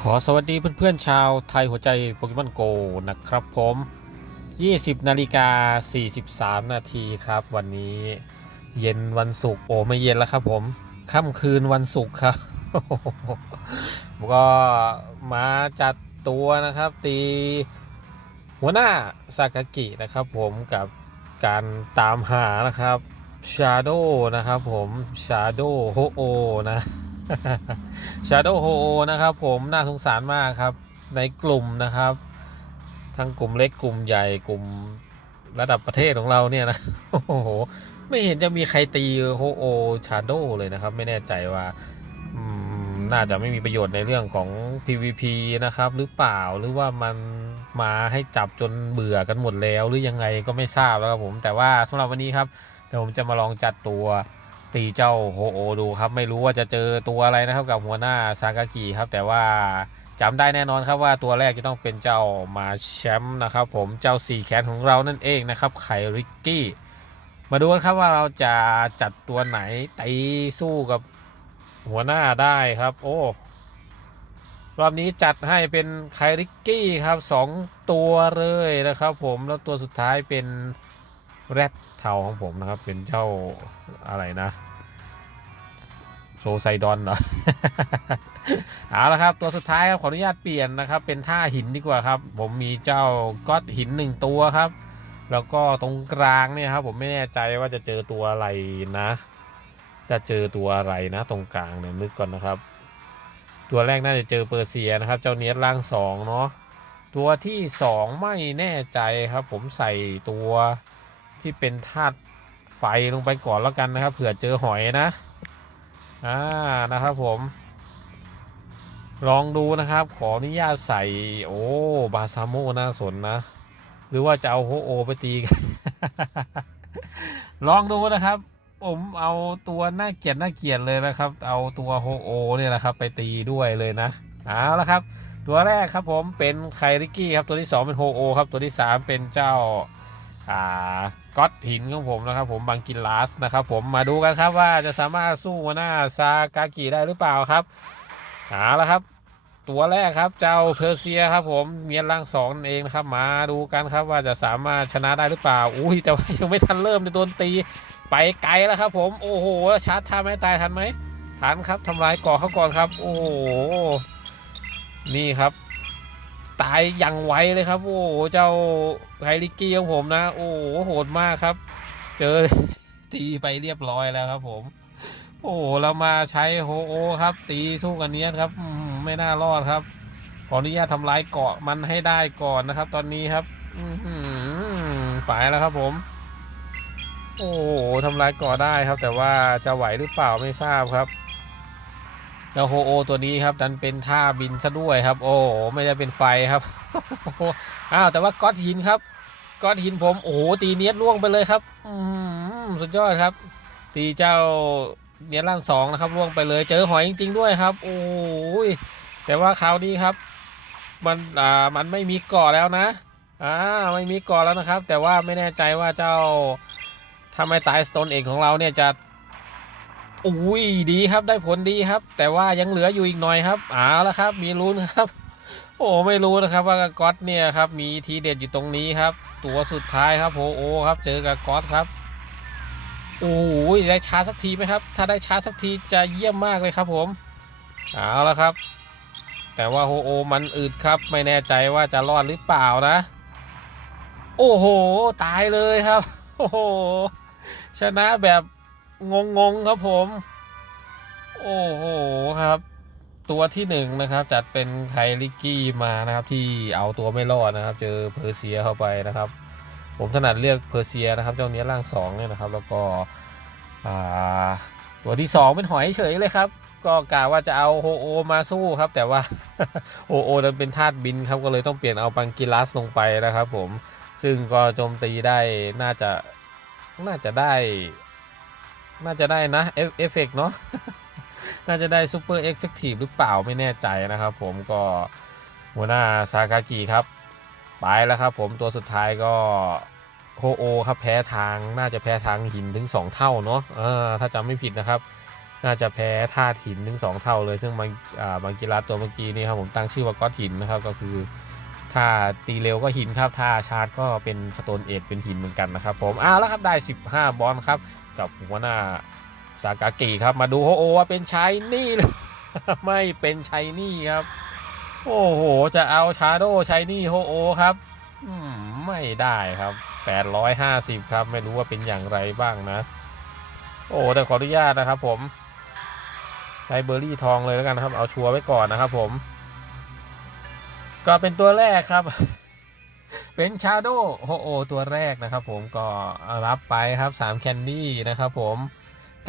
ขอสวัสดีเพื่อนๆชาวไทยหัวใจโปเกมอนโกนะครับผม 20นาฬิกา43 นาทีครับ วันนี้เย็นวันศุกร์โอ้ไม่เย็นแล้วครับผมค่ำคืนวันศุกร์ครับผมก็มาจัดตัวนะครับ ตีหัวหน้าซากากินะครับผมกับการตามหานะครับชาโดนะครับผมชาโดโฮโอนะ Shadow h o นะครับผมน่าสงสารมากครับ ในกลุ่มนะครับ ทั้งกลุ่มเล็กกลุ่มใหญ่กลุ่มระดับประเทศของเราเนี่ยนะโอ้โห ไม่เห็นจะมีใครตีโฮโอชาโดเลยนะครับ ไม่แน่ใจว่าน่าจะไม่มีประโยชน์ในเรื่องของ PVP นะครับ หรือเปล่าหรือว่ามันมาให้จับจนเบื่อกันหมดแล้ว หรือยังไงก็ไม่ทราบแล้วครับผมแต่ว่าสำหรับวันนี้ครับเดี๋ยวผมจะมาลองจัดตัว ตีเจ้าโฮโอดูครับ ไม่รู้ว่าจะเจอตัวอะไรนะครับกับหัวหน้าซากากิครับ แต่ว่าจำได้แน่นอนครับว่าตัวแรกจะต้องเป็นเจ้ามาแชมป์นะครับ ผมเจ้าสี่แขนของเรานั่นเองนะครับไคริกกี้มาดูกันครับว่าเราจะจัดตัวไหนตีสู้กับหัวหน้าได้ครับ โอ้รอบนี้จัดให้เป็นไคริกกี้ครับสองตัวเลยนะครับ ผมแล้วตัวสุดท้ายเป็น แรดเทาของผมนะครับ เป็นเจ้าอะไรนะ โซไซดอนเหรอเอาละครับ ตัวสุดท้ายครับขออนุญาตเปลี่ยนนะครับ เป็นท่าหินดีกว่าครับ ผมมีเจ้าก๊อตหินหนึ่งตัวครับ แล้วก็ตรงกลางเนี่ยครับ ผมไม่แน่ใจว่าจะเจอตัวอะไรนะ จะเจอตัวอะไรนะ ตรงกลางเนี่ยนึกก่อนนะครับ ตัวแรกน่าจะเจอเปอร์เซียนะครับ เจ้าเนียสล่างสองเนาะตัวที่สองไม่แน่ใจครับ ผมใส่ตัว ที่เป็นธาตุไฟลงไปก่อนแล้วกันนะครับ เผื่อเจอหอยนะอ่านะครับผม ลองดูนะครับ ขออนุญาตใส่โอ้บาซาโมน่าสนนะ หรือว่าจะเอาโฮโอไปตีกันลองดูนะครับ ผมเอาตัวน่าเกลียดน่าเกลียดเลยนะครับ เอาตัวโฮโอเนี่ยนะครับ ไปตีด้วยเลยนะเอาละครับ ตัวแรกครับผมเป็นไคริกี้ครับตัวที่ 2 เป็นโฮโอครับตัวที่ 3 เป็นเจ้าอ่า ก็ตหินของผมนะครับผมบังกินลาสนะครับผมมาดูกันครับว่าจะสามารถสู้หัวหน้าซากากิได้หรือเปล่าครับเอาละครับ ตัวแรกครับเจ้าเพอร์เซียครับผมเมียนล่างสองนั่นเองนะครับมาดูกันครับว่าจะสามารถชนะได้หรือเปล่าอุ้ยแต่ว่ายังไม่ทันเริ่มในโดนตีไปไกลแล้วครับผมโอ้โหแล้วชาร์จท่าไม่ตายทันไหมทันครับทำลายก่อเขาก่อนครับ โอ้โหนี่ครับ ตายอย่างไวเลยครับ โอ้โหเจ้าไฮริกกี้ของผมนะ โอ้โหโหดมากครับ เจอตีไปเรียบร้อยแล้วครับ ผม โอ้โหเรามาใช้โฮโอครับ ตีสู้กันเนี้ยครับไม่น่ารอดครับ ขออนุญาตทำลายเกาะมันให้ได้ก่อนนะครับ ตอนนี้ครับอือหือไปแล้วครับผม โอ้โหทำลายเกาะได้ครับ แต่ว่าจะไหวหรือเปล่าไม่ทราบครับ แล้วโฮโอตัวนี้ครับดันเป็นท่าบินซะด้วยครับ โอ้ไม่ได้เป็นไฟครับอ้าวแต่ว่าก้อนหินครับก้อนหินผมโอ้โหตีเนียดล่วงไปเลยครับอืมสุดยอดครับ ตีเจ้าเนียดล่างสองนะครับล่วงไปเลย เจอหอยจริง ๆ ด้วยครับ โอ้ยแต่ว่าคราวนี้ครับ มันอ่ามันไม่มีเกาะแล้วนะอ่าไม่มีเกาะแล้วนะครับ แต่ว่าไม่แน่ใจว่าเจ้าถ้าไมตายสโตนเอกของเราเนี่ยจะ อุ้ยดีครับได้ผลดีครับ แต่ว่ายังเหลืออยู่อีกหน่อยครับเอาละครับ มีลุ้นครับ โอ้ไม่รู้นะครับว่าก๊อตเนี่ยครับมีทีเด็ดอยู่ตรงนี้ครับ ตัวสุดท้ายครับโฮโอครับ เจอกับก๊อตครับโอ้โหได้ชาสักทีไหมครับ ถ้าได้ชาสักทีจะเยี่ยมมากเลยครับผมเอาละครับ แต่ว่าโฮโอมันอึดครับ ไม่แน่ใจว่าจะรอดหรือเปล่านะ โอ้โห ตายเลยครับ โอ้โหชนะแบบ งงๆครับผม โอ้โหครับ ตัวที่หนึ่งนะครับ จัดเป็นไคลิกกี้มานะครับที่เอาตัวไม่รอดนะครับ เจอเพอร์เซียเข้าไปนะครับ ผมถนัดเรียกเพอร์เซียนะครับเจ้าเนี้ยร่างสองเนี่ยนะครับ แล้วก็ตัวที่สองเป็นหอยเฉยเลยครับ ก็กะว่าจะเอาโฮโอมาสู้ครับ แต่ว่าโฮโอนั้นเป็นธาตุบินครับก็เลยต้องเปลี่ยนเอาบังกิลัสลงไปนะครับ ผมซึ่งก็โจมตีได้น่าจะน่าจะได้ น่าจะได้นะเอฟเอฟเฟกเนาะน่าจะได้ซูเปอร์เอฟเฟกตีฟหรือเปล่าไม่แน่ใจนะครับ ผมก็หัวหน้าซากากิครับไปแล้วครับ ผมตัวสุดท้ายก็โฮโอครับแพ้ทางน่าจะแพ้ทางหินถึง 2 เท่าเนาะอ่าถ้าจำไม่ผิดนะครับ น่าจะแพ้ธาตุหินถึงสองเท่าเลย ซึ่งบางบางกีฬาตัวเมื่อกี้นี่ครับผมตั้งชื่อว่าก้อนหินนะครับก็คือ ถ้าตีเร็วก็หินครับ ถ้าชาร์จก็เป็นสโตนเอ e เป็นหินเหมือนกันนะครับผมเอาวแล้วครับได้ 15 บอลครับ กับหัวหน้าสากากิครับ มาดูโฮโอว่าเป็นชายนี่หรือไม่เป็นชายนี่ครับ โอ้โห จะเอาชาโดชายนี่โฮโอครับอืมไม่ได้ครับ 850 ครับ ไม่รู้ว่าเป็นอย่างไรบ้างนะ โอ้แต่ขออนุญาตนะครับผม ใช้เบอร์รี่ทองเลยแล้วกันนะครับ เอาชัวร์ไว้ก่อนนะครับผม ก็เป็นตัวแรกครับ เป็นชาโดโฮโอตัวแรกนะครับผมก็รับไปครับ 3 แคนดี้นะครับผม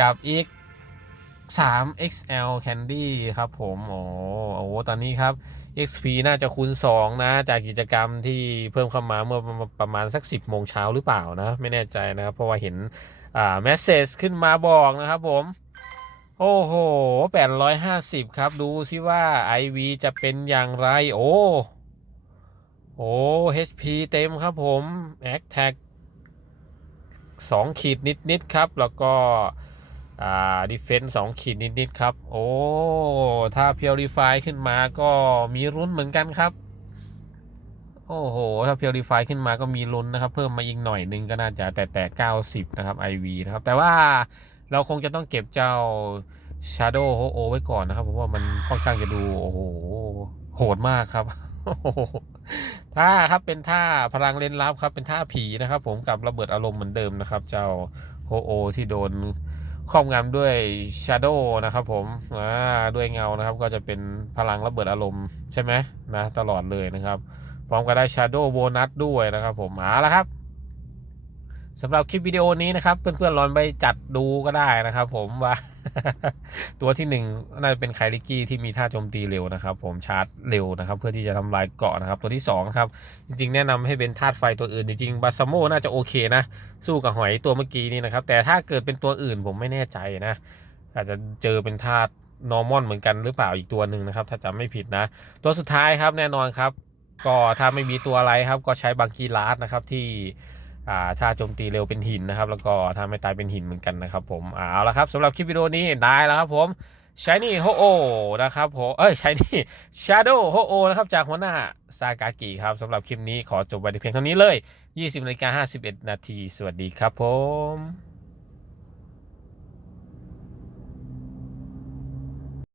กับอีก 3 XL Candy ครับผมโอ้โอ้ตอนนี้ครับ XP น่าจะคูณ2 นะ จากกิจกรรมที่เพิ่มเข้ามาเมื่อประมาณสัก 10 โมงเช้าหรือเปล่านะ ไม่แน่ใจนะครับ เพราะว่าเห็นอ่า message ขึ้นมาบอกนะครับผม โอ้โห 850 ครับ ดูซิว่า IV จะเป็นอย่างไร โอ้ โอ้ HP เต็มครับผม a c t a g 2ขีดนิด ๆ ครับ แล้วก็อ่า Defense 2ขีดนิด ๆ ครับ โอ้ ถ้า Purify ขึ้นมาก็มีรุ้นเหมือนกันครับ โอ้โห ถ้า Purify ขึ้นมาก็มีลุ้นนะครับ เพิ่มมาอีกหน่อยนึงก็น่าจะแต่แต่90 นะครับ IV นะครับ แต่ว่า เราคงจะต้องเก็บเจ้า Shadow h o o ไว้ก่อนนะครับเพราะว่ามันค่อนข้างจะดู โอ้โห โหดมากครับท่าครับเป็นท่าพลังเล่นลับครับ เป็นท่าผีนะครับ ผมกับระเบิดอารมณ์เหมือนเดิมนะครับ เจ้าโฮโอ ที่โดนครอบงำด้วย Shadow นะครับ ผมอ่าด้วยเงานะครับ ก็จะเป็นพลังระเบิดอารมณ์ใช่ไหมนะ ตลอดเลยนะครับ พร้อมกับได้ Shadow โบนัสด้วยนะครับ ผมมาล้วครับ สำหรับคลิปวิดีโอนี้นะครับ เพื่อนๆลองไปจัดดูก็ได้นะครับ ผมว่า ตัวที่หนึ่งน่าจะเป็นไคลิกี้ที่มีท่าโจมตีเร็วนะครับ ผมชาร์จเร็วนะครับ เพื่อที่จะทำลายเกาะนะครับ ตัวที่สองครับจริง ๆ แนะนำให้เป็นธาตุไฟตัวอื่นจริงๆบาซาโมน่าจะโอเคนะ สู้กับหอยตัวเมื่อกี้นี่นะครับ แต่ถ้าเกิดเป็นตัวอื่นผมไม่แน่ใจนะ อาจจะเจอเป็นธาตุนอร์มอนเหมือนกันหรือเปล่าอีกตัวหนึ่งนะครับ ถ้าจำไม่ผิดนะ ตัวสุดท้ายครับแน่นอนครับ ก็ถ้าไม่มีตัวอะไรครับ ก็ใช้บังกีลาสนะครับที่ อ่าถ้าโจมตีเร็วเป็นหินนะครับ แล้วก็ถ้าไม่ตายเป็นหินเหมือนกันนะครับผมเอาละครับสำหรับคลิปวิดีโอนี้ได้แล้วครับผมชายนี่โฮโอนะครับผมเอ้ยชายนี่ชาโดโฮโอนะครับจากหัวหน้าซากากิครับสำหรับคลิปนี้ขอจบไว้เพียงเท่านี้เลย 20นาฬิกา51 นาที สวัสดีครับผม